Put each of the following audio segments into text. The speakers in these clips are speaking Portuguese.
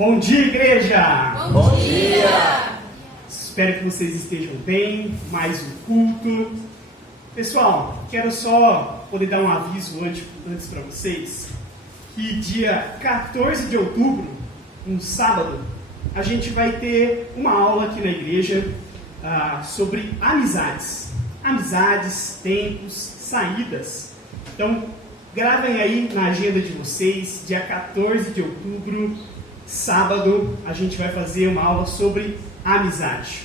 Bom dia, igreja! Bom dia! Espero que vocês estejam bem, mais um culto. Pessoal, quero só poder dar um aviso antes para vocês, que dia 14 de outubro, um sábado, a gente vai ter uma aula aqui na igreja sobre amizades. Amizades, tempos, saídas. Então, gravem aí na agenda de vocês, dia 14 de outubro, sábado, a gente vai fazer uma aula sobre amizade.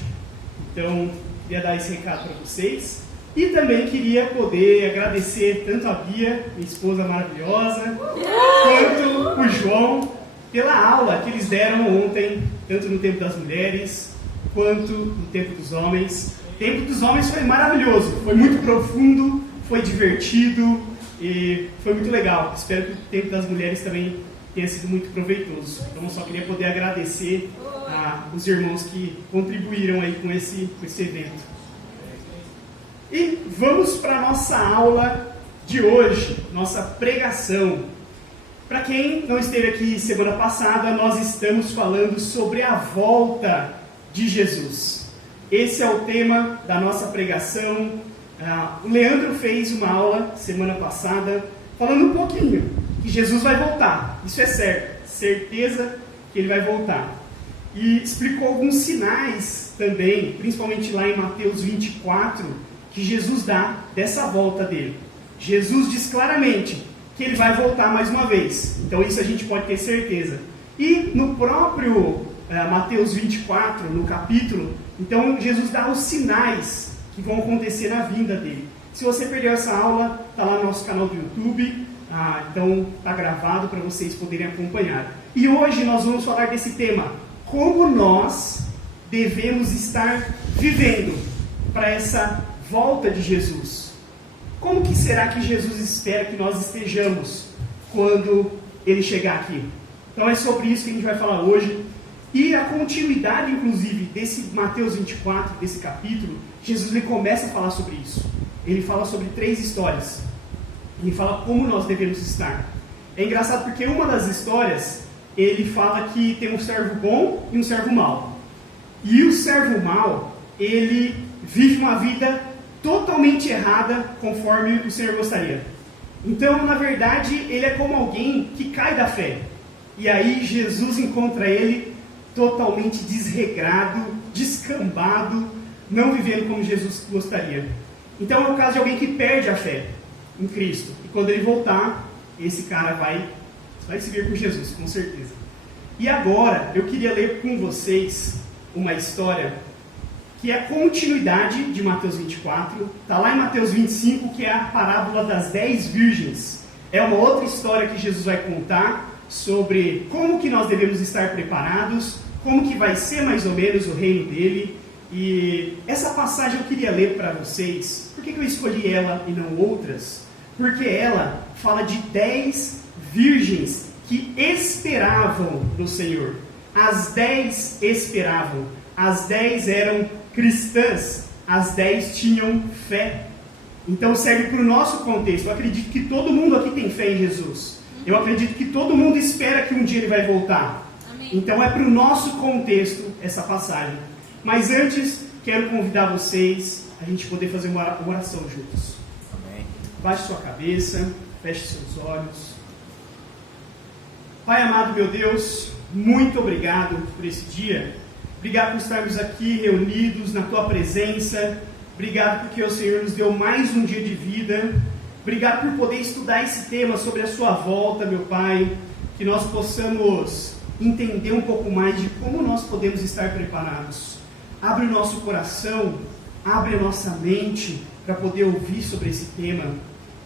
Então, queria dar esse recado para vocês. E também queria poder agradecer tanto a Bia, minha esposa maravilhosa, quanto o João, pela aula que eles deram ontem, tanto no Tempo das Mulheres, quanto no Tempo dos Homens. O Tempo dos Homens foi maravilhoso, foi muito profundo, foi divertido e foi muito legal. Espero que o Tempo das Mulheres também tenha sido muito proveitoso. Então, eu só queria poder agradecer os irmãos que contribuíram aí com esse evento. E vamos para a nossa aula de hoje, nossa pregação. Para quem não esteve aqui semana passada, nós estamos falando sobre a volta de Jesus. Esse é o tema da nossa pregação. O Leandro fez uma aula semana passada falando um pouquinho que Jesus vai voltar. Isso é certo, certeza que ele vai voltar. E explicou alguns sinais também, principalmente lá em Mateus 24, que Jesus dá dessa volta dele. Jesus diz claramente que ele vai voltar mais uma vez. Então isso a gente pode ter certeza. E no próprio Mateus 24, no capítulo, então Jesus dá os sinais que vão acontecer na vinda dele. Se você perdeu essa aula, está lá no nosso canal do YouTube. Então está gravado para vocês poderem acompanhar. E hoje nós vamos falar desse tema. Como nós devemos estar vivendo para essa volta de Jesus? Como que será que Jesus espera que nós estejamos quando ele chegar aqui? Então é sobre isso que a gente vai falar hoje. E a continuidade, inclusive, desse Mateus 24, desse capítulo, Jesus ele começa a falar sobre isso. Ele fala sobre 3 histórias. Ele fala como nós devemos estar. É engraçado porque uma das histórias, ele fala que tem um servo bom e um servo mau. E o servo mau, ele vive uma vida totalmente errada conforme o Senhor gostaria. Então, na verdade, ele é como alguém que cai da fé. E aí Jesus encontra ele totalmente desregrado, descambado, não vivendo como Jesus gostaria. Então é o caso de alguém que perde a fé em Cristo. E quando ele voltar, esse cara vai se ver com Jesus, com certeza. E agora, eu queria ler com vocês uma história que é a continuidade de Mateus 24. Está lá em Mateus 25, que é a parábola das 10 virgens. É uma outra história que Jesus vai contar sobre como que nós devemos estar preparados, como que vai ser mais ou menos o reino dele. E essa passagem eu queria ler para vocês. Por que eu escolhi ela e não outras? Porque ela fala de 10 virgens que esperavam no Senhor. As 10 esperavam. As 10 eram cristãs. As 10 tinham fé. Então serve para o nosso contexto. Eu acredito que todo mundo aqui tem fé em Jesus. Eu acredito que todo mundo espera que um dia ele vai voltar. Amém. Então é para o nosso contexto essa passagem. Mas antes, quero convidar vocês a gente poder fazer uma oração juntos. Amém. Baixe sua cabeça, feche seus olhos. Pai amado, meu Deus, muito obrigado por esse dia. Obrigado por estarmos aqui reunidos na Tua presença. Obrigado porque o Senhor nos deu mais um dia de vida. Obrigado por poder estudar esse tema sobre a Sua volta, meu Pai. Que nós possamos entender um pouco mais de como nós podemos estar preparados. Abre o nosso coração, abre a nossa mente para poder ouvir sobre esse tema.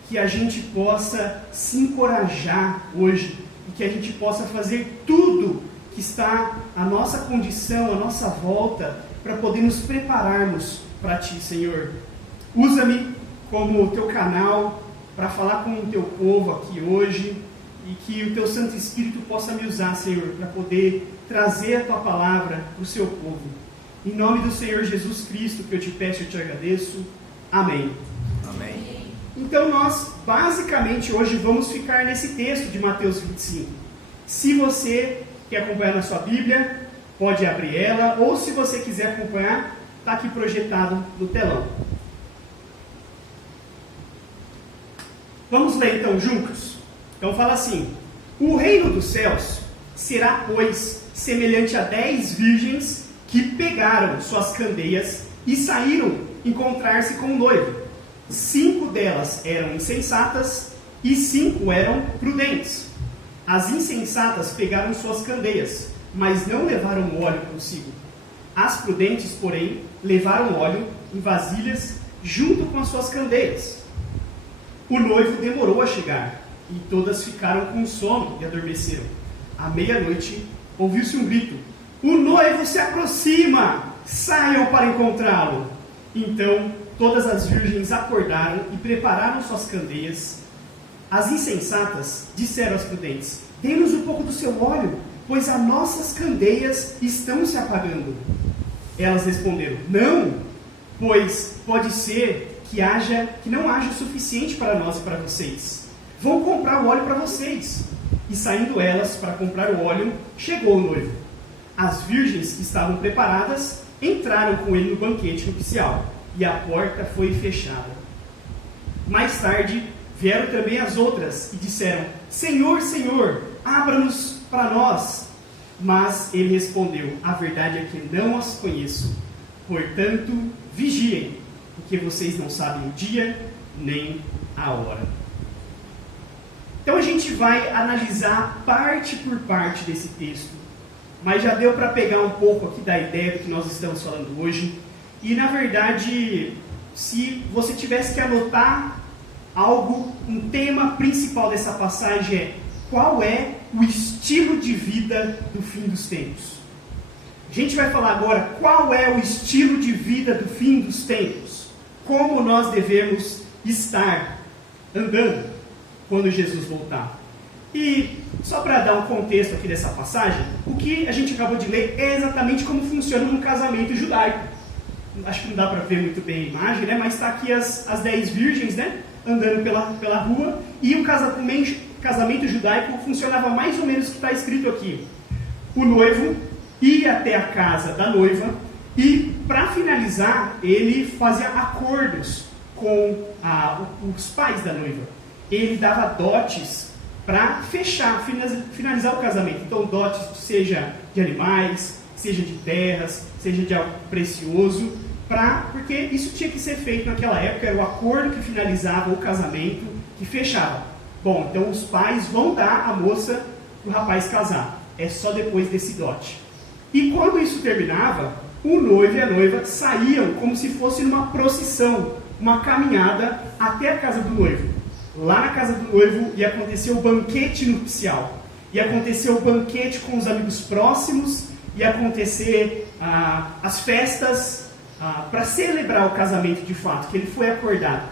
Que a gente possa se encorajar hoje e que a gente possa fazer tudo que está à nossa condição, à nossa volta, para poder nos prepararmos para Ti, Senhor. Usa-me como o Teu canal para falar com o Teu povo aqui hoje e que o Teu Santo Espírito possa me usar, Senhor, para poder trazer a Tua palavra para o Seu povo. Em nome do Senhor Jesus Cristo que eu te peço e eu te agradeço. Amém. Amém. Então nós, basicamente, hoje vamos ficar nesse texto de Mateus 25. Se você quer acompanhar na sua Bíblia, pode abrir ela, ou se você quiser acompanhar, está aqui projetado no telão. Vamos ler então juntos? Então fala assim: o reino dos céus será, pois, semelhante a 10 virgens que pegaram suas candeias e saíram encontrar-se com o noivo. 5 delas eram insensatas e 5 eram prudentes. As insensatas pegaram suas candeias, mas não levaram óleo consigo. As prudentes, porém, levaram óleo em vasilhas junto com as suas candeias. O noivo demorou a chegar, e todas ficaram com sono e adormeceram. À meia-noite, ouviu-se um grito: o noivo se aproxima! Saiam para encontrá-lo! Então, todas as virgens acordaram e prepararam suas candeias. As insensatas disseram às prudentes: dê-nos um pouco do seu óleo, pois as nossas candeias estão se apagando. Elas responderam: não, pois pode ser que não haja o suficiente para nós e para vocês. Vão comprar o óleo para vocês. E saindo elas para comprar o óleo, chegou o noivo. As virgens que estavam preparadas entraram com ele no banquete nupcial, e a porta foi fechada. Mais tarde vieram também as outras e disseram: Senhor, Senhor, abra-nos para nós. Mas ele respondeu: a verdade é que não as conheço. Portanto, vigiem, porque vocês não sabem o dia nem a hora. Então a gente vai analisar parte por parte desse texto, mas já deu para pegar um pouco aqui da ideia do que nós estamos falando hoje. E na verdade, se você tivesse que anotar algo, um tema principal dessa passagem é: qual é o estilo de vida do fim dos tempos? A gente vai falar agora qual é o estilo de vida do fim dos tempos, como nós devemos estar andando quando Jesus voltar. E só para dar um contexto aqui dessa passagem, o que a gente acabou de ler é exatamente como funciona um casamento judaico. Acho que não dá para ver muito bem a imagem, né? Mas está aqui as 10 virgens, né? Andando pela rua, e o casamento judaico funcionava mais ou menos o que está escrito aqui. O noivo ia até a casa da noiva e, para finalizar, ele fazia acordos com os pais da noiva. Ele dava dotes para finalizar o casamento. Então, dotes seja de animais, seja de terras, seja de algo precioso, porque isso tinha que ser feito naquela época, era o acordo que finalizava o casamento, que fechava. Bom, então os pais vão dar a moça para o rapaz casar. É só depois desse dote. E quando isso terminava, o noivo e a noiva saíam como se fosse numa procissão, uma caminhada até a casa do noivo. Lá na casa do noivo ia acontecer o banquete nupcial. Ia acontecer o banquete com os amigos próximos, ia acontecer as festas para celebrar o casamento de fato, que ele foi acordado.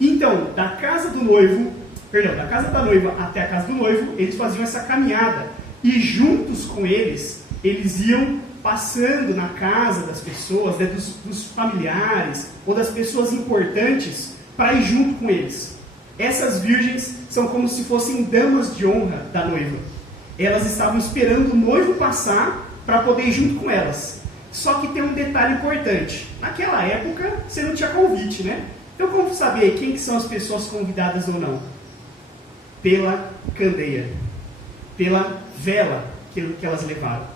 Então, da casa da noiva até a casa do noivo, eles faziam essa caminhada. E juntos com eles, eles iam passando na casa das pessoas, né, dos familiares ou das pessoas importantes, para ir junto com eles. Essas virgens são como se fossem damas de honra da noiva. Elas estavam esperando o noivo passar para poder ir junto com elas. Só que tem um detalhe importante. Naquela época, você não tinha convite, né? Então, como saber quem que são as pessoas convidadas ou não? Pela candeia, pela vela que elas levaram.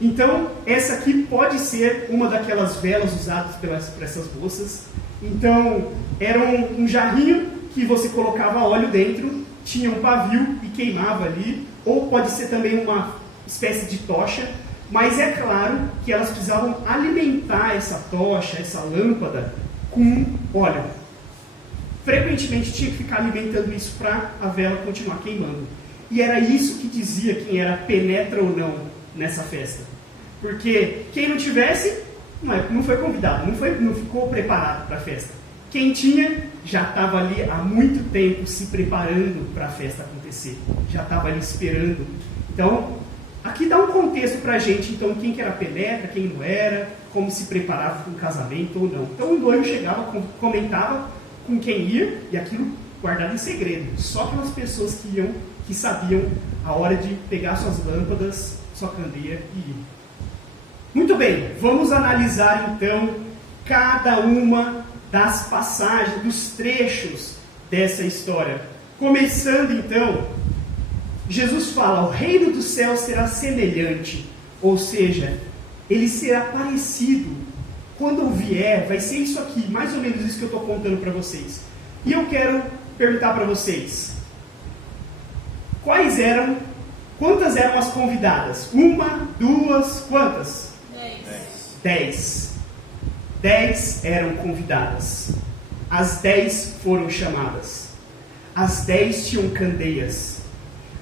Então, essa aqui pode ser uma daquelas velas usadas por essas moças. Então, era um jarrinho que você colocava óleo dentro, tinha um pavio e queimava ali, ou pode ser também uma espécie de tocha, mas é claro que elas precisavam alimentar essa tocha, essa lâmpada, com óleo. Frequentemente tinha que ficar alimentando isso para a vela continuar queimando. E era isso que dizia quem era penetra ou não nessa festa. Porque quem não tivesse, não foi convidado, não ficou preparado para a festa. Quem tinha, já estava ali há muito tempo se preparando para a festa acontecer. Já estava ali esperando. Então, aqui dá um contexto para a gente, então, quem que era penetra, quem não era, como se preparava para um casamento ou não. Então, o noivo chegava, comentava com quem ia, e aquilo guardado em segredo. Só aquelas pessoas que sabiam a hora de pegar suas lâmpadas, sua candeia e ir. Muito bem, vamos analisar então cada uma das passagens, dos trechos dessa história. Começando então, Jesus fala, o reino do céu será semelhante, ou seja, ele será parecido. Quando eu vier, vai ser isso aqui, mais ou menos isso que eu estou contando para vocês. E eu quero perguntar para vocês, quantas eram as convidadas? 1, 2, quantas? 10. 10 eram convidadas. As 10 foram chamadas. As 10 tinham candeias.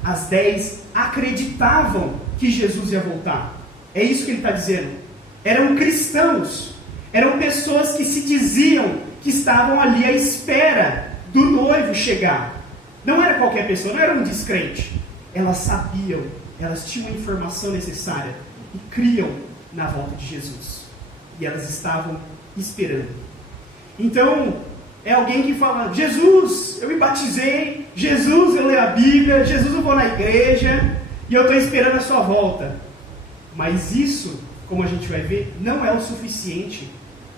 As 10 acreditavam que Jesus ia voltar. É isso que ele está dizendo. Eram cristãos. Eram pessoas que se diziam que estavam ali à espera do noivo chegar. Não era qualquer pessoa, não era um descrente. Elas sabiam, elas tinham a informação necessária e criam na volta de Jesus. E elas estavam esperando. Então, é alguém que fala, Jesus, eu me batizei, Jesus, eu leio a Bíblia, Jesus, eu vou na igreja, e eu estou esperando a sua volta. Mas isso, como a gente vai ver, não é o suficiente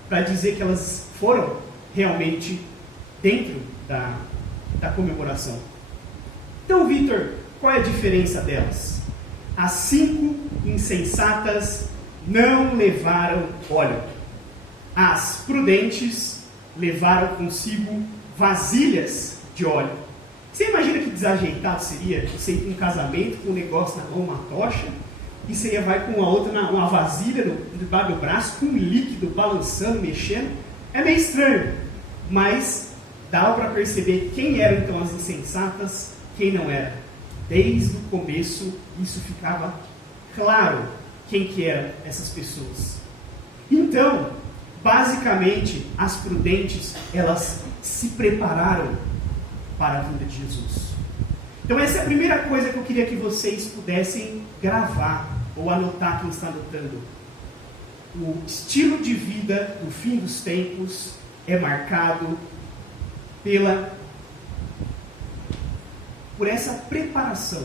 para dizer que elas foram realmente dentro da comemoração. Então, Vitor, qual é a diferença delas? As 5 insensatas não levaram óleo. As prudentes levaram consigo vasilhas de óleo. Você imagina que desajeitado seria você ir para um casamento com um negócio na mão, uma tocha, e você vai com a outra, uma vasilha debaixo do braço, com um líquido balançando, mexendo? É meio estranho, mas dá para perceber quem eram então as insensatas, quem não era. Desde o começo isso ficava claro quem que eram essas pessoas. Então, basicamente, as prudentes, elas se prepararam para a vinda de Jesus. Então essa é a primeira coisa que eu queria que vocês pudessem gravar ou anotar, quem está anotando. O estilo de vida do fim dos tempos é marcado por essa preparação.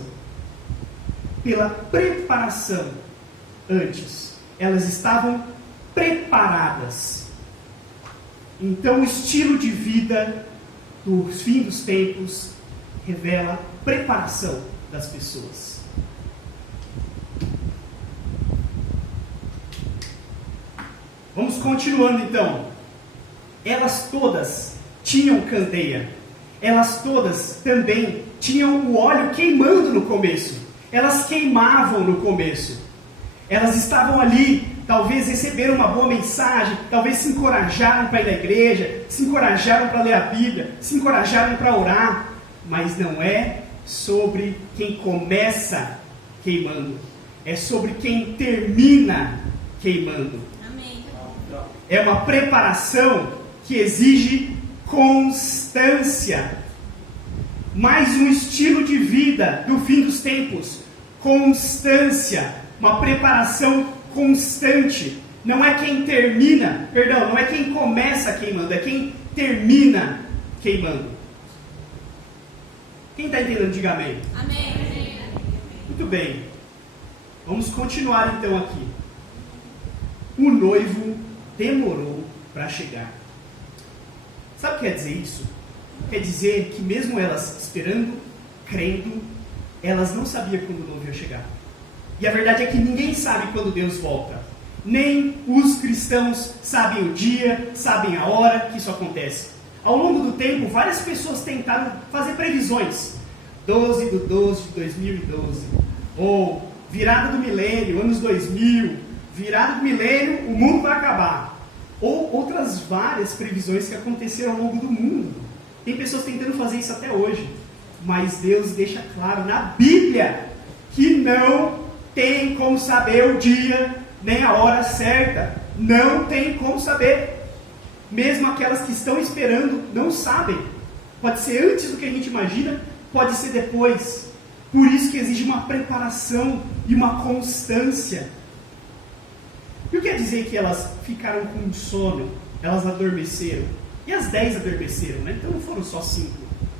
Pela preparação antes. Elas estavam preparadas. Então o estilo de vida do fim dos tempos revela preparação das pessoas. Vamos continuando então. Elas todas tinham candeia. Elas todas também tinham o óleo queimando no começo. Elas queimavam no começo. Elas estavam ali, talvez receberam uma boa mensagem, talvez se encorajaram para ir na igreja, se encorajaram para ler a Bíblia, se encorajaram para orar, mas não é sobre quem começa queimando, é sobre quem termina queimando. Amém. É uma preparação que exige constância. Mais um estilo de vida do fim dos tempos, constância, uma preparação constante. Não é quem termina, não é quem começa queimando, é quem termina queimando. Quem está entendendo, diga amém. Amém. Muito bem. Vamos continuar então aqui. O noivo demorou para chegar. Sabe o que quer dizer isso? Quer dizer que mesmo elas esperando, crendo, elas não sabiam quando o noivo ia chegar. E a verdade é que ninguém sabe quando Deus volta. Nem os cristãos sabem o dia, sabem a hora que isso acontece. Ao longo do tempo, várias pessoas tentaram fazer previsões. 12 de 12 de 2012. Ou virada do milênio, anos 2000. Virada do milênio, o mundo vai acabar. Ou outras várias previsões que aconteceram ao longo do mundo. Tem pessoas tentando fazer isso até hoje. Mas Deus deixa claro na Bíblia que não tem como saber o dia nem a hora certa. Não tem como saber. Mesmo aquelas que estão esperando não sabem. Pode ser antes do que a gente imagina, pode ser depois. Por isso que exige uma preparação e uma constância. E o que quer dizer que elas ficaram com sono? Elas adormeceram. E as 10 adormeceram, né? Então não foram só 5.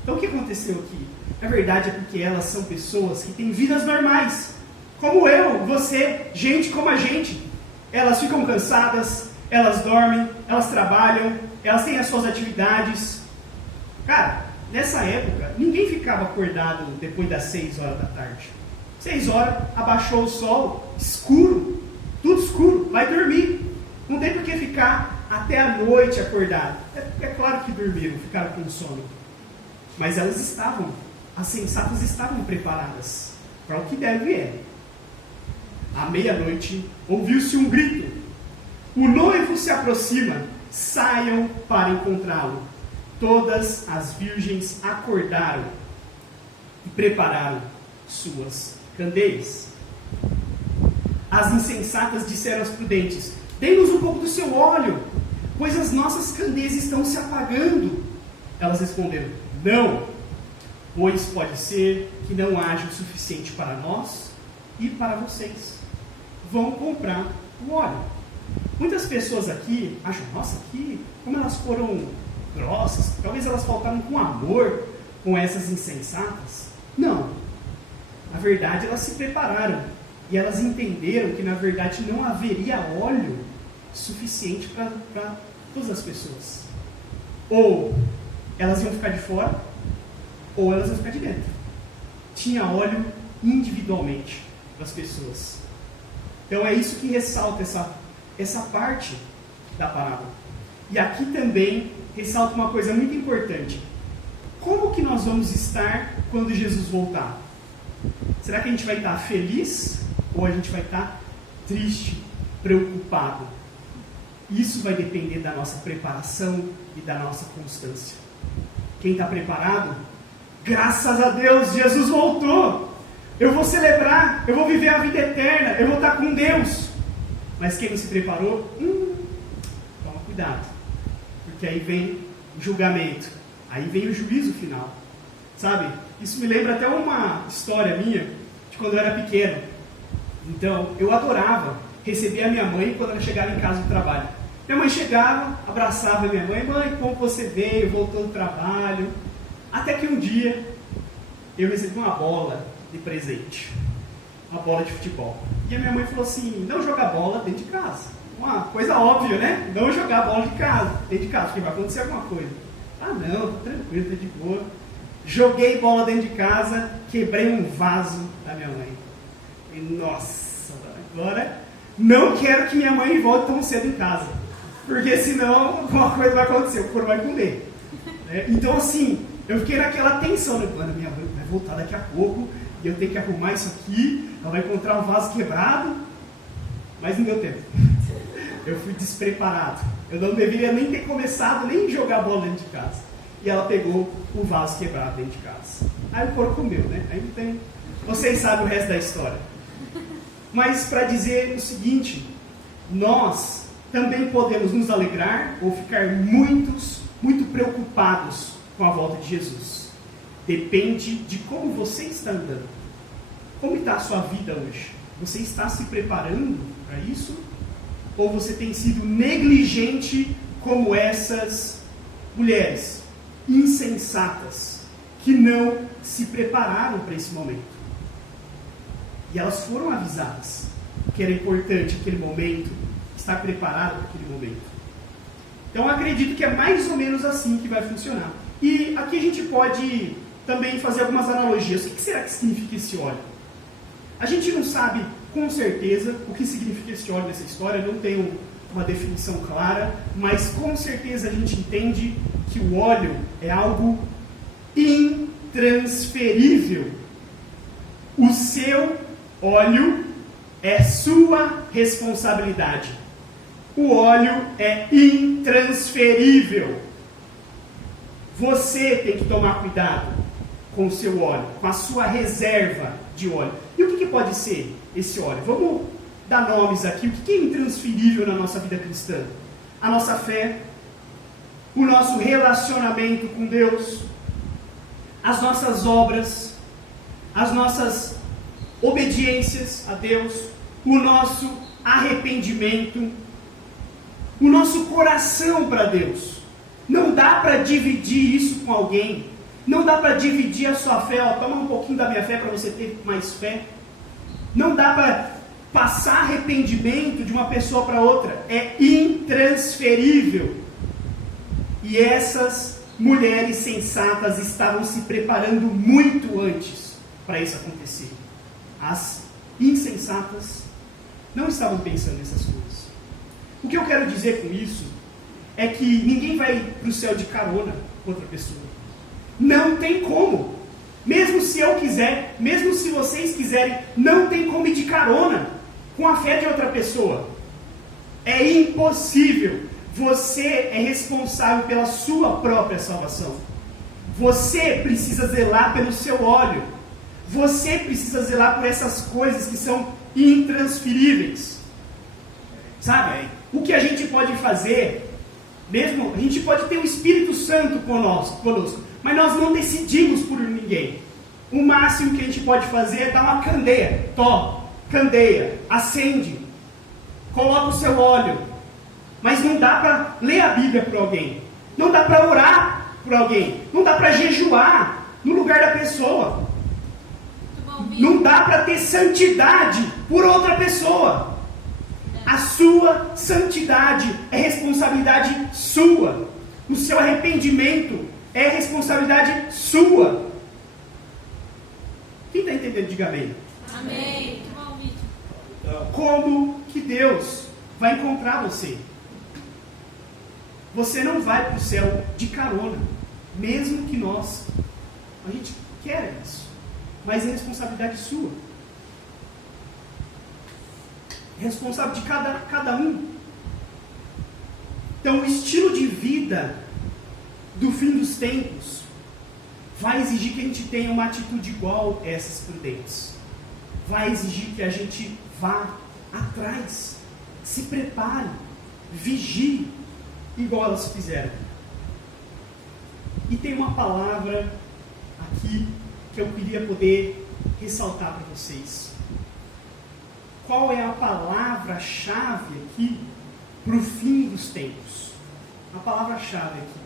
Então o que aconteceu aqui? Na verdade é porque elas são pessoas que têm vidas normais. Como eu, você, gente como a gente. Elas ficam cansadas, elas dormem, elas trabalham, elas têm as suas atividades. Cara, nessa época, ninguém ficava acordado depois das 6 horas da tarde. 6 horas, abaixou o sol, escuro, tudo escuro, vai dormir. Não tem por que ficar até a noite acordado. É claro que dormiram, ficaram com sono. Mas elas estavam, as sensatas estavam preparadas para o que deve vir. À meia-noite, ouviu-se um grito. O noivo se aproxima, saiam para encontrá-lo. Todas as virgens acordaram e prepararam suas candeias. As insensatas disseram às prudentes: dê-nos um pouco do seu óleo, pois as nossas candeias estão se apagando. Elas responderam: não, pois pode ser que não haja o suficiente para nós e para vocês. Vão comprar o óleo. Muitas pessoas aqui acham: nossa, aqui, como elas foram grossas, talvez elas faltaram com amor com essas insensatas. Não. Na verdade, elas se prepararam e elas entenderam que, na verdade, não haveria óleo suficiente para todas as pessoas. Ou elas iam ficar de fora, ou elas iam ficar de dentro. Tinha óleo individualmente para as pessoas. Então é isso que ressalta essa parte da parábola. E aqui também ressalta uma coisa muito importante. Como que nós vamos estar quando Jesus voltar? Será que a gente vai estar feliz ou a gente vai estar triste, preocupado? Isso vai depender da nossa preparação e da nossa constância. Quem está preparado? Graças a Deus, Jesus voltou! Eu vou celebrar, eu vou viver a vida eterna, eu vou estar com Deus. Mas quem não se preparou, toma cuidado. Porque aí vem o julgamento, aí vem o juízo final. Sabe? Isso me lembra até uma história minha, de quando eu era pequeno. Então, eu adorava receber a minha mãe quando ela chegava em casa do trabalho. Minha mãe chegava, abraçava a minha mãe: mãe, como você veio, voltou do trabalho. Até que um dia, eu recebi uma bola de presente, uma bola de futebol. E a minha mãe falou assim: não jogar bola dentro de casa. Uma coisa óbvia, né? Não jogar bola de casa, dentro de casa, porque vai acontecer alguma coisa. Ah não, tô tranquilo, tô de boa. Joguei bola dentro de casa, quebrei um vaso da minha mãe. E nossa, agora não quero que minha mãe volte tão cedo em casa, porque senão alguma coisa vai acontecer, o couro vai comer. Então assim, eu fiquei naquela tensão, né? Mano, minha mãe vai voltar daqui a pouco, e eu tenho que arrumar isso aqui, ela vai encontrar um vaso quebrado, mas não deu tempo. Eu fui despreparado. Eu não deveria nem ter começado, nem jogar bola dentro de casa. E ela pegou o vaso quebrado dentro de casa. Aí o couro comeu, né? Aí não tem... Vocês sabem o resto da história. Mas para dizer o seguinte, nós também podemos nos alegrar ou ficar muito preocupados com a volta de Jesus. Depende de como você está andando. Como está a sua vida hoje? Você está se preparando para isso? Ou você tem sido negligente como essas mulheres insensatas que não se prepararam para esse momento? E elas foram avisadas que era importante aquele momento, estar preparado para aquele momento. Então eu acredito que é mais ou menos assim que vai funcionar. E aqui a gente pode também fazer algumas analogias. O que será que significa esse óleo? A gente não sabe com certeza o que significa esse óleo nessa história, não tem uma definição clara, mas com certeza a gente entende que o óleo é algo intransferível. O seu óleo é sua responsabilidade. O óleo é intransferível. Você tem que tomar cuidado com o seu óleo, com a sua reserva de óleo. E o que pode ser esse óleo? Vamos dar nomes aqui. O que é intransferível na nossa vida cristã? A nossa fé, o nosso relacionamento com Deus, as nossas obras, as nossas obediências a Deus, o nosso arrependimento, o nosso coração para Deus. Não dá para dividir isso com alguém. Não dá para dividir a sua fé. Toma um pouquinho da minha fé para você ter mais fé. Não dá para passar arrependimento de uma pessoa para outra. É intransferível. E essas mulheres sensatas estavam se preparando muito antes para isso acontecer. As insensatas não estavam pensando nessas coisas. O que eu quero dizer com isso é que ninguém vai para o céu de carona com outra pessoa. Não tem como. Mesmo se eu quiser, mesmo se vocês quiserem, não tem como ir de carona com a fé de outra pessoa. É impossível. Você é responsável pela sua própria salvação. Você precisa zelar pelo seu óleo. Você precisa zelar por essas coisas que são intransferíveis. Sabe? O que a gente pode fazer, mesmo, a gente pode ter o Espírito Santo conosco, mas nós não decidimos por ninguém. O máximo que a gente pode fazer é dar uma candeia. Candeia, acende, coloca o seu óleo. Mas não dá para ler a Bíblia para alguém. Não dá para orar por alguém. Não dá para jejuar no lugar da pessoa. Não dá para ter santidade por outra pessoa. A sua santidade é responsabilidade sua. O seu arrependimento é responsabilidade sua. Quem está entendendo, diga amém. Amém. Como que Deus vai encontrar você? Você não vai para o céu de carona, mesmo que a gente quer isso, mas é responsabilidade sua. É responsável de cada um. Então, o estilo de vida do fim dos tempos vai exigir que a gente tenha uma atitude igual a essas prudentes. Vai exigir que a gente vá atrás, se prepare, vigie, igual elas fizeram. E tem uma palavra aqui que eu queria poder ressaltar para vocês. Qual é a palavra-chave aqui para o fim dos tempos? A palavra-chave aqui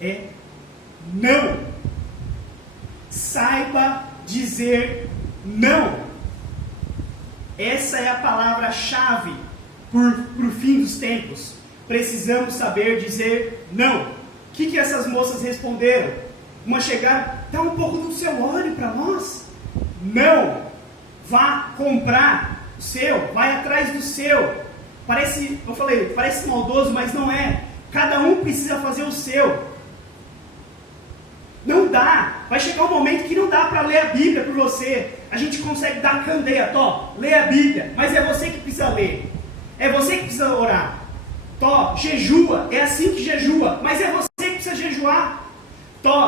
é não. Saiba dizer não. Essa é a palavra-chave para o fim dos tempos. Precisamos saber dizer não. O que essas moças responderam? Uma chegaram, dá um pouco do seu óleo para nós. Não. Vá comprar o seu, vai atrás do seu. Parece maldoso, mas não é. Cada um precisa fazer o seu. Não dá. Vai chegar um momento que não dá para ler a Bíblia por você. A gente consegue dar candeia, lê a Bíblia, mas é você que precisa ler. É você que precisa orar. Jejua, é assim que jejua, mas é você que precisa jejuar.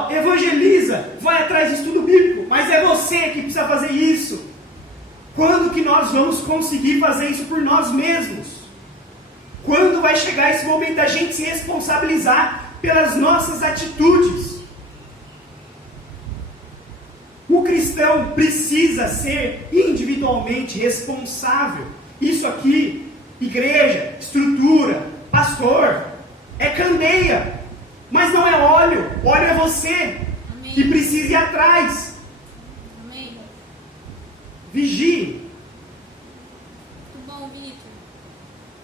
Evangeliza, vai atrás de estudo bíblico, mas é você que precisa fazer isso. Quando que nós vamos conseguir fazer isso por nós mesmos? Quando vai chegar esse momento da gente se responsabilizar pelas nossas atitudes? O cristão precisa ser individualmente responsável. Isso aqui, igreja, estrutura, pastor, é candeia, mas não é óleo. Óleo é você. Amém. Que precisa ir atrás. Amém. Vigie. Muito bom, Vitor.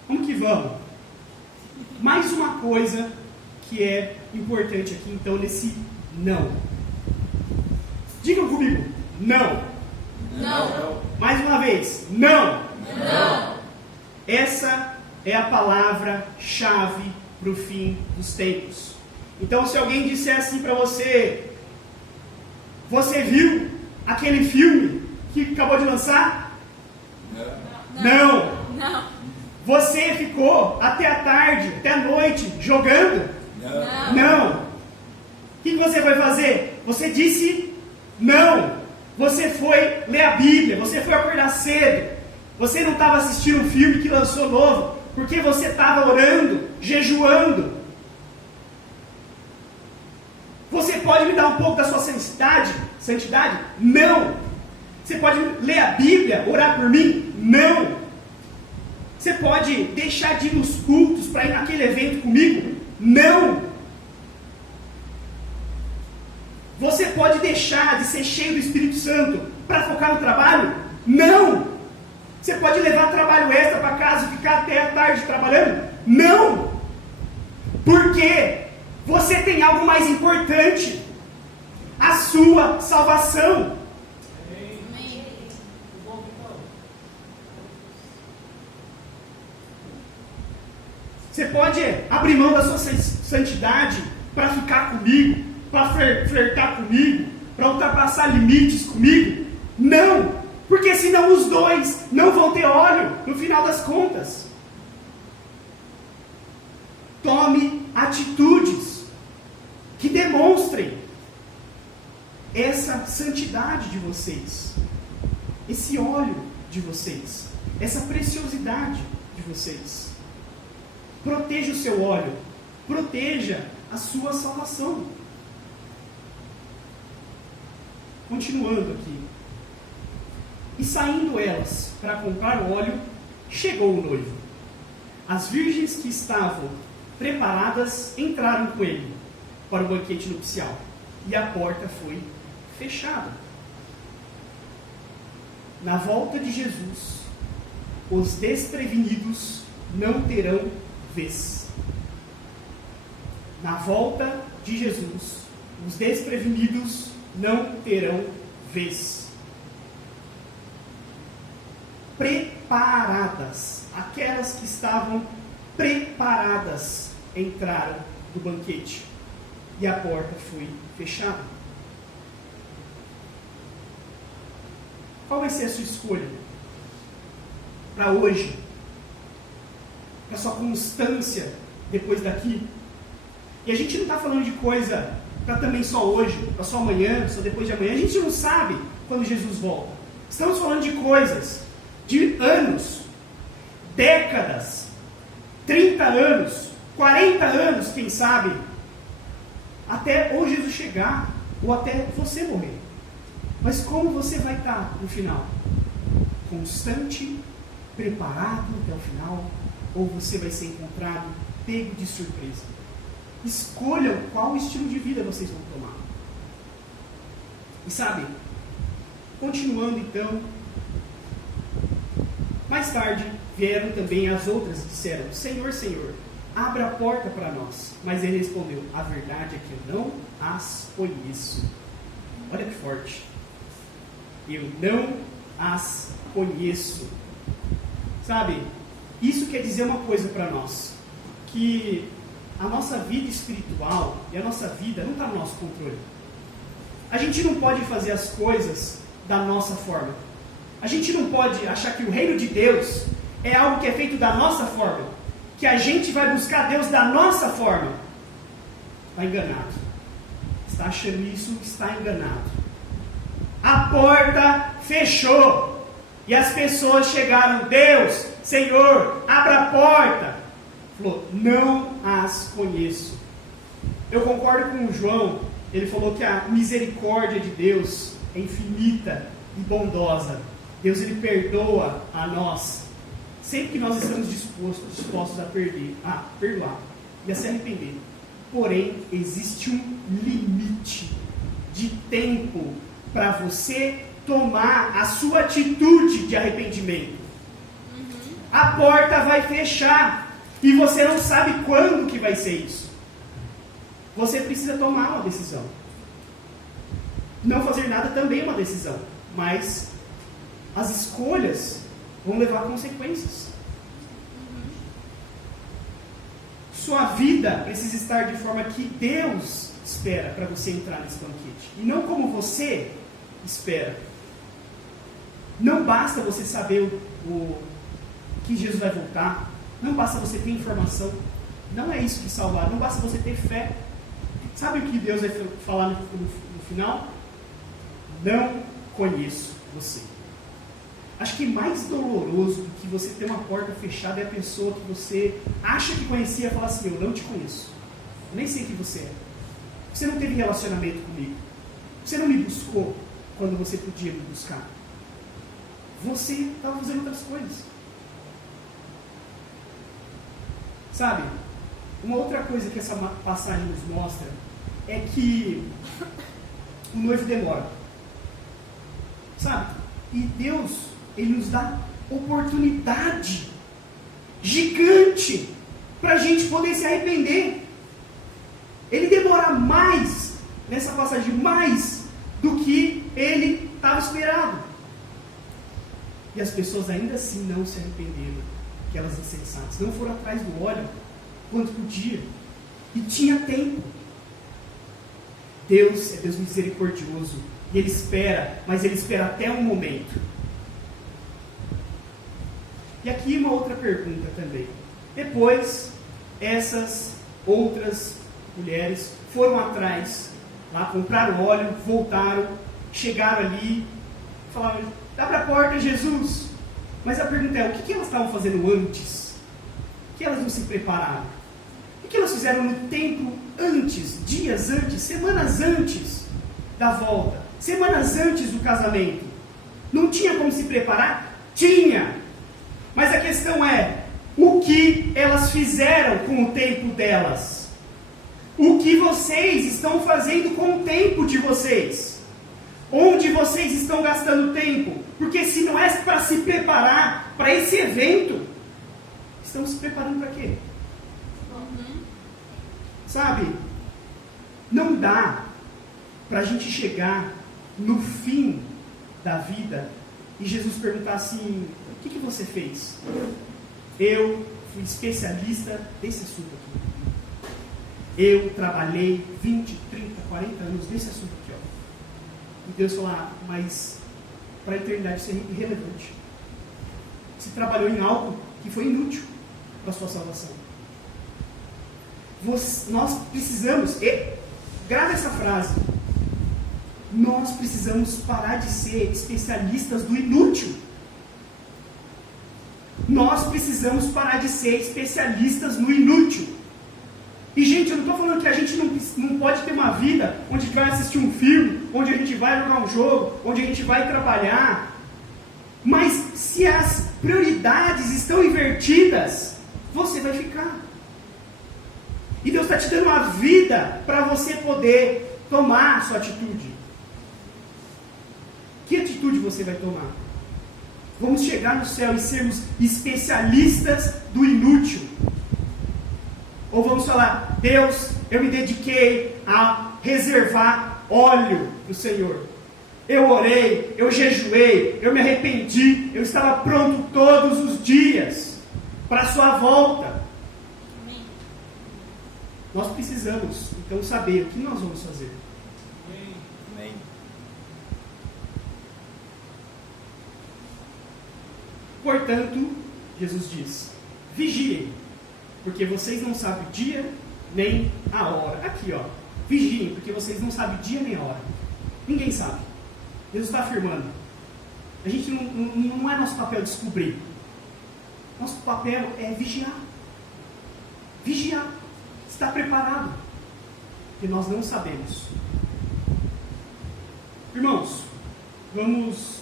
Vamos que vamos. Mais uma coisa que é importante aqui, então, nesse não. Digam comigo, não. Não. Mais uma vez, não. Não. Essa é a palavra-chave para o fim dos tempos. Então, se alguém disser assim para você, você viu aquele filme que acabou de lançar? Não. Não. Você ficou até a tarde, até a noite, jogando? Não. O que você foi fazer? Você disse não. Você foi ler a Bíblia, você foi acordar cedo. Você não estava assistindo um filme que lançou novo, porque você estava orando, jejuando. Você pode me dar um pouco da sua santidade? Não. Você pode ler a Bíblia, orar por mim? Não. Você pode deixar de ir nos cultos para ir naquele evento comigo? Não. Você pode deixar de ser cheio do Espírito Santo para focar no trabalho? Não. levar trabalho extra para casa e ficar até a tarde trabalhando? Não! Porque você tem algo mais importante: a sua salvação. Amém. Você pode abrir mão da sua santidade para ficar comigo, para flertar comigo, para ultrapassar limites comigo? Não! Porque senão os dois não vão ter óleo no final das contas. Tome atitudes que demonstrem essa santidade de vocês, esse óleo de vocês, essa preciosidade de vocês. Proteja o seu óleo, proteja a sua salvação. Continuando aqui. E saindo elas para comprar o óleo, chegou o noivo. As virgens que estavam preparadas entraram com ele para o banquete nupcial, e a porta foi fechada. Na volta de Jesus, os desprevenidos não terão vez. Na volta de Jesus, os desprevenidos não terão vez. Preparadas, aquelas que estavam preparadas entraram do banquete e a porta foi fechada. Qual vai ser a sua escolha para hoje? Para sua constância depois daqui? E a gente não está falando de coisa para também só hoje, para só amanhã, só depois de amanhã. A gente não sabe quando Jesus volta. Estamos falando de coisas de anos, décadas, 30 anos, 40 anos, quem sabe, até ou Jesus chegar, ou até você morrer. Mas como você vai estar no final? Constante, preparado até o final, ou você vai ser encontrado pego de surpresa? Escolham qual estilo de vida vocês vão tomar. E sabe, continuando então, mais tarde vieram também as outras e disseram: Senhor, Senhor, abra a porta para nós. Mas ele respondeu: a verdade é que eu não as conheço. Olha que forte. Eu não as conheço. Sabe, isso quer dizer uma coisa para nós: que a nossa vida espiritual e a nossa vida não está no nosso controle. A gente não pode fazer as coisas da nossa forma. A gente não pode achar que o reino de Deus é algo que é feito da nossa forma, que a gente vai buscar Deus da nossa forma. Está enganado. Está achando isso, está enganado. A porta fechou e as pessoas chegaram: Deus, Senhor, abra a porta. Falou: não as conheço. Eu concordo com o João. Ele falou que a misericórdia de Deus é infinita e bondosa. Deus, ele perdoa a nós sempre que nós estamos dispostos a perdoar e a se arrepender. Porém, existe um limite de tempo para você tomar a sua atitude de arrependimento. A porta vai fechar e você não sabe quando que vai ser isso. Você precisa tomar uma decisão. Não fazer nada também é uma decisão, mas as escolhas vão levar consequências. Sua vida precisa estar de forma que Deus espera para você entrar nesse banquete, e não como você espera. Não basta você saber que Jesus vai voltar, não basta você ter informação, não é isso que salvar, não basta você ter fé. Sabe o que Deus vai falar no final? Não conheço você. Acho que mais doloroso do que você ter uma porta fechada é a pessoa que você acha que conhecia falar assim: eu não te conheço, eu nem sei quem você é, você não teve relacionamento comigo, você não me buscou quando você podia me buscar, você estava fazendo outras coisas. Sabe, uma outra coisa que essa passagem nos mostra é que o noivo demora, sabe? E Deus, ele nos dá oportunidade gigante para a gente poder se arrepender. Ele demora mais, nessa passagem, mais do que ele estava esperado. E as pessoas ainda assim não se arrependeram, aquelas insensatas. Não foram atrás do óleo quanto podia. E tinha tempo. Deus é Deus misericordioso. E Ele espera, mas Ele espera até um momento. E aqui uma outra pergunta também. Depois, essas outras mulheres foram atrás, lá compraram óleo, voltaram, chegaram ali, falaram, abre a porta, Jesus. Mas a pergunta é, o que elas estavam fazendo antes? Por que elas não se prepararam? O que elas fizeram no tempo antes, dias antes, semanas antes da volta, semanas antes do casamento? Não tinha como se preparar? Tinha! Mas a questão é, o que elas fizeram com o tempo delas? O que vocês estão fazendo com o tempo de vocês? Onde vocês estão gastando tempo? Porque se não é para se preparar para esse evento, estão se preparando para quê? Sabe? Não dá para a gente chegar no fim da vida e Jesus perguntar assim, o que você fez? Eu fui especialista desse assunto aqui. Eu trabalhei 20, 30, 40 anos nesse assunto aqui. E Deus falar, mas para a eternidade isso é irrelevante. Você trabalhou em algo que foi inútil para a sua salvação. Nós precisamos, grave essa frase, nós precisamos parar de ser especialistas do inútil. Nós precisamos parar de ser especialistas no inútil. E gente, eu não estou falando que a gente não pode ter uma vida onde a gente vai assistir um filme, onde a gente vai jogar um jogo, onde a gente vai trabalhar. Mas se as prioridades estão invertidas, você vai ficar. E Deus está te dando uma vida para você poder tomar a sua atitude. Que atitude você vai tomar? Vamos chegar no céu e sermos especialistas do inútil? Ou vamos falar, Deus, eu me dediquei a reservar óleo do Senhor. Eu orei, eu jejuei, eu me arrependi, eu estava pronto todos os dias para a sua volta. Amém. Nós precisamos, então, saber o que nós vamos fazer. Amém. Portanto, Jesus diz, vigiem, porque vocês não sabem o dia nem a hora. Aqui, ó, vigiem, porque vocês não sabem o dia nem a hora. Ninguém sabe. Deus está afirmando. A gente não é nosso papel descobrir. Nosso papel é vigiar. Vigiar. Estar preparado. Porque nós não sabemos. Irmãos, vamos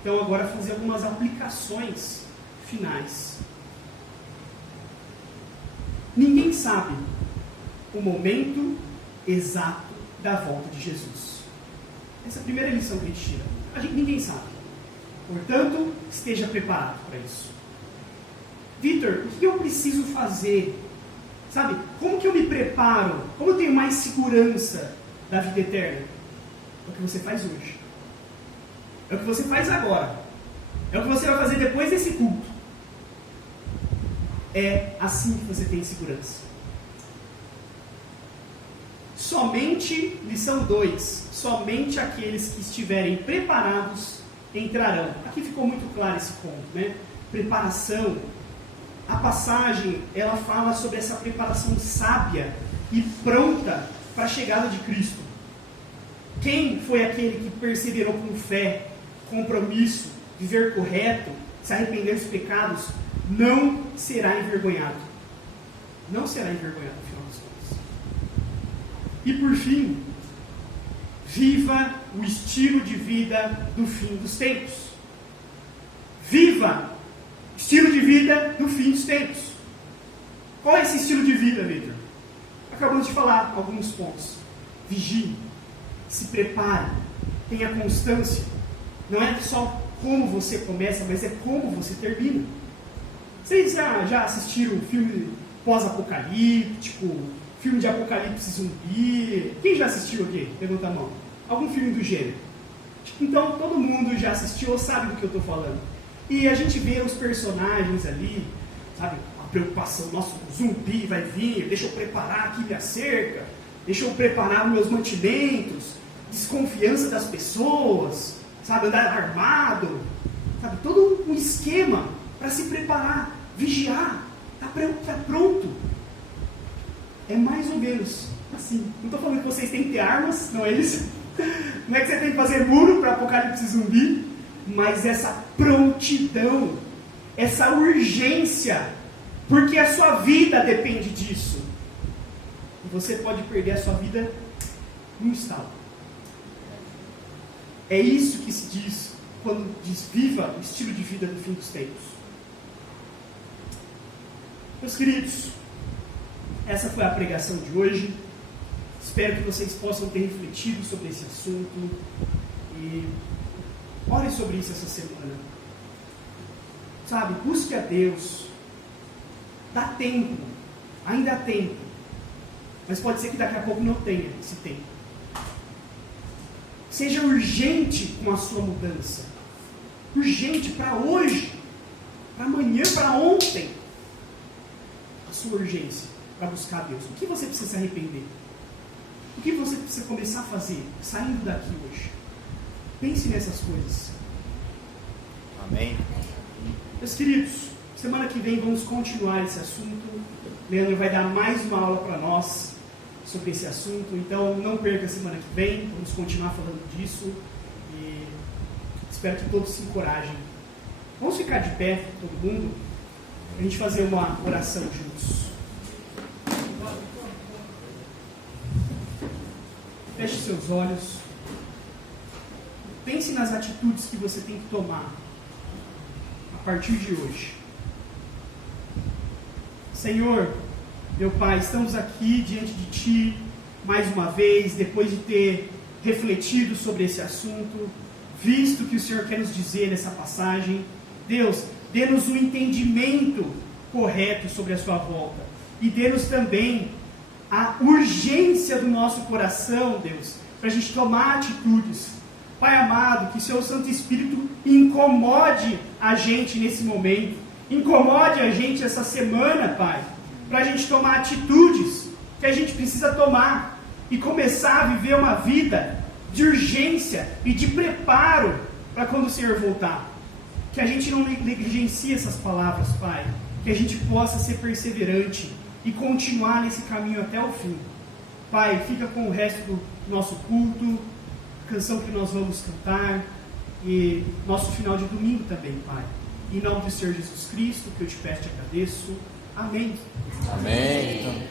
então agora fazer algumas aplicações finais. Ninguém sabe o momento exato da volta de Jesus. Essa é a primeira lição que a gente tira. Ninguém sabe. Portanto, esteja preparado para isso. Vitor, o que eu preciso fazer? Sabe, como que eu me preparo? Como eu tenho mais segurança da vida eterna? É o que você faz hoje. É o que você faz agora. É o que você vai fazer depois desse culto. É assim que você tem segurança. Somente, lição 2, somente aqueles que estiverem preparados entrarão. Aqui ficou muito claro esse ponto, né? Preparação. A passagem, ela fala sobre essa preparação sábia e pronta para a chegada de Cristo. Quem foi aquele que perseverou com fé, compromisso, viver correto, se arrepender dos pecados, não será envergonhado. Não será envergonhado, no final das contas. E por fim, viva o estilo de vida do fim dos tempos. Viva o estilo de vida do fim dos tempos. Qual é esse estilo de vida, Victor? Acabamos de falar alguns pontos. Vigie, se prepare, tenha constância. Não é só como você começa, mas é como você termina. Vocês já assistiram filme pós-apocalíptico, filme de apocalipse zumbi? Quem já assistiu aqui? Levanta a mão. Algum filme do gênero? Então, todo mundo já assistiu ou sabe do que eu estou falando. E a gente vê os personagens ali, sabe? A preocupação, nossa, o zumbi vai vir, deixa eu preparar aqui minha cerca, deixa eu preparar meus mantimentos, desconfiança das pessoas, sabe? Andar armado, sabe? Todo um esquema para se preparar, vigiar, tá pronto. É mais ou menos assim. Não estou falando que vocês têm que ter armas, não é isso? Não é que você tem que fazer muro para apocalipse zumbi, mas essa prontidão, essa urgência, porque a sua vida depende disso. E você pode perder a sua vida num estalo. É isso que se diz quando diz viva o estilo de vida do fim dos tempos. Meus queridos, essa foi a pregação de hoje. Espero que vocês possam ter refletido sobre esse assunto e orem sobre isso essa semana. Sabe, busque a Deus. Dá tempo, ainda há tempo, mas pode ser que daqui a pouco não tenha esse tempo. Seja urgente com a sua mudança. Urgente para hoje, para amanhã, para ontem. A sua urgência para buscar a Deus. O que você precisa se arrepender? O que você precisa começar a fazer saindo daqui hoje? Pense nessas coisas. Amém. Meus queridos, semana que vem vamos continuar esse assunto. Leandro vai dar mais uma aula para nós sobre esse assunto. Então não perca a semana que vem. Vamos continuar falando disso. E espero que todos se encorajem. Vamos ficar de pé, todo mundo, para a gente fazer uma oração juntos. Feche seus olhos. Pense nas atitudes que você tem que tomar a partir de hoje. Senhor, meu Pai, estamos aqui diante de Ti mais uma vez, depois de ter refletido sobre esse assunto, visto que o Senhor quer nos dizer nessa passagem. Deus, dê-nos um entendimento correto sobre a Sua volta e dê-nos também a urgência do nosso coração, Deus, para a gente tomar atitudes. Pai amado, que Seu Santo Espírito incomode a gente nesse momento, incomode a gente essa semana, Pai, para a gente tomar atitudes que a gente precisa tomar e começar a viver uma vida de urgência e de preparo para quando o Senhor voltar. Que a gente não negligencie essas palavras, Pai, que a gente possa ser perseverante e continuar nesse caminho até o fim. Pai, fica com o resto do nosso culto, canção que nós vamos cantar e nosso final de domingo também, Pai. Em nome do Senhor Jesus Cristo, que eu te peço e agradeço. Amém. Amém.